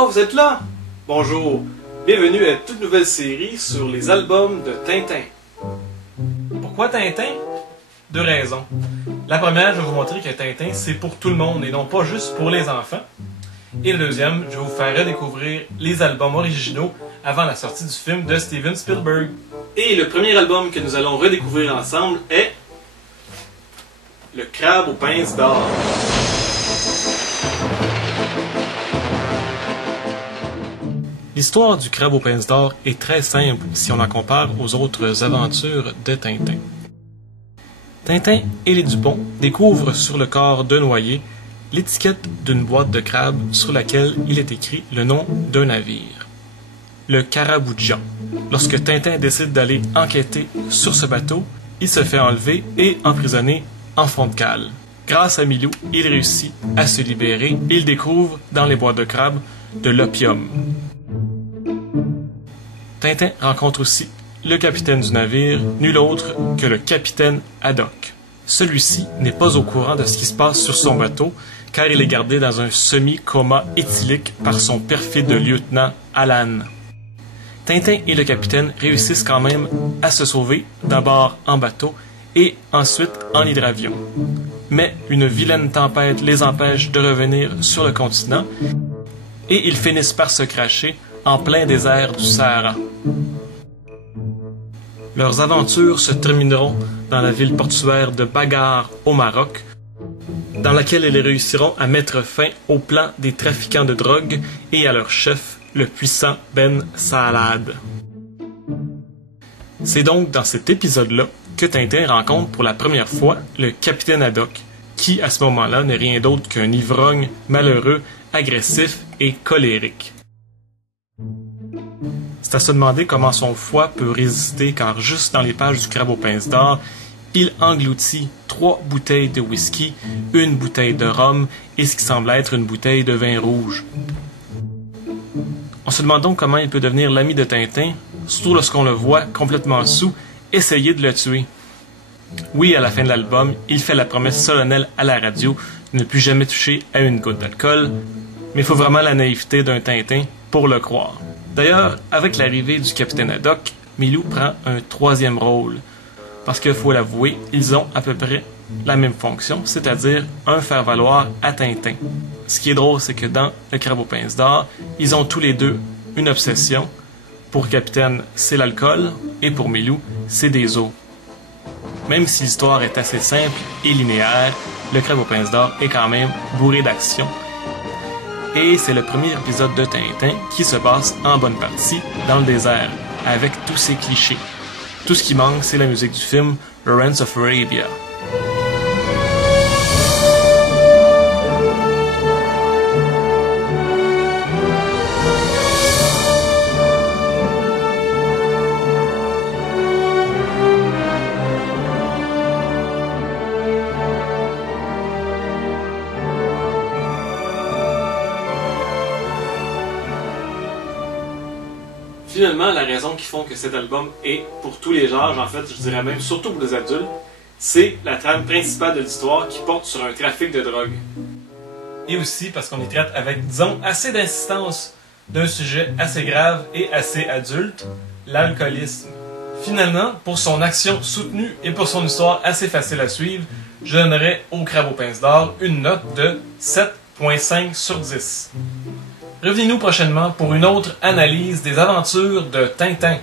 Oh, vous êtes là? Bonjour, bienvenue à une toute nouvelle série sur les albums de Tintin. Pourquoi Tintin? Deux raisons. La première, je vais vous montrer que Tintin, c'est pour tout le monde et non pas juste pour les enfants. Et la deuxième, je vais vous faire redécouvrir les albums originaux avant la sortie du film de Steven Spielberg. Et le premier album que nous allons redécouvrir ensemble est Le Crabe aux pinces d'or. L'histoire du Crabe aux pinces d'or est très simple si on la compare aux autres aventures de Tintin. Tintin et les Dupont découvrent sur le corps d'un noyé l'étiquette d'une boîte de crabe sur laquelle il est écrit le nom d'un navire, le Caraboujian. Lorsque Tintin décide d'aller enquêter sur ce bateau, il se fait enlever et emprisonner en fond de cale. Grâce à Milou, il réussit à se libérer et il découvre dans les boîtes de crabe de l'opium. Tintin rencontre aussi le capitaine du navire, nul autre que le capitaine Haddock. Celui-ci n'est pas au courant de ce qui se passe sur son bateau, car il est gardé dans un semi-coma éthylique par son perfide lieutenant Alan. Tintin et le capitaine réussissent quand même à se sauver, d'abord en bateau et ensuite en hydravion. Mais une vilaine tempête les empêche de revenir sur le continent et ils finissent par se cracher en plein désert du Sahara. Leurs aventures se termineront dans la ville portuaire de Bagar au Maroc, dans laquelle ils réussiront à mettre fin au plan des trafiquants de drogue et à leur chef, le puissant Ben Salad. C'est donc dans cet épisode-là que Tintin rencontre pour la première fois le capitaine Haddock, qui à ce moment-là n'est rien d'autre qu'un ivrogne malheureux, agressif et colérique. C'est à se demander comment son foie peut résister car juste dans les pages du Crabe aux pinces d'or, il engloutit 3 bouteilles de whisky, une bouteille de rhum et ce qui semble être une bouteille de vin rouge. On se demande donc comment il peut devenir l'ami de Tintin, surtout lorsqu'on le voit complètement saoul essayer de le tuer. Oui, à la fin de l'album, il fait la promesse solennelle à la radio de ne plus jamais toucher à une goutte d'alcool, mais il faut vraiment la naïveté d'un Tintin pour le croire. D'ailleurs, avec l'arrivée du capitaine Haddock, Milou prend un 3e rôle. Parce qu'il faut l'avouer, ils ont à peu près la même fonction, c'est-à-dire un faire-valoir à Tintin. Ce qui est drôle, c'est que dans Le Crabe aux pinces d'or, ils ont tous les deux une obsession. Pour le capitaine, c'est l'alcool, et pour Milou, c'est des os. Même si l'histoire est assez simple et linéaire, Le Crabe aux pinces d'or est quand même bourré d'action. Et c'est le premier épisode de Tintin qui se passe en bonne partie dans le désert, avec tous ses clichés. Tout ce qui manque, c'est la musique du film Lawrence of Arabia. Finalement, la raison qui font que cet album est pour tous les genres, en fait, je dirais même surtout pour les adultes, c'est la trame principale de l'histoire qui porte sur un trafic de drogue. Et aussi parce qu'on y traite avec, disons, assez d'insistance d'un sujet assez grave et assez adulte, l'alcoolisme. Finalement, pour son action soutenue et pour son histoire assez facile à suivre, je donnerais au Crabe aux pinces d'or une note de 7.5 sur 10. Revenez-nous prochainement pour une autre analyse des aventures de Tintin.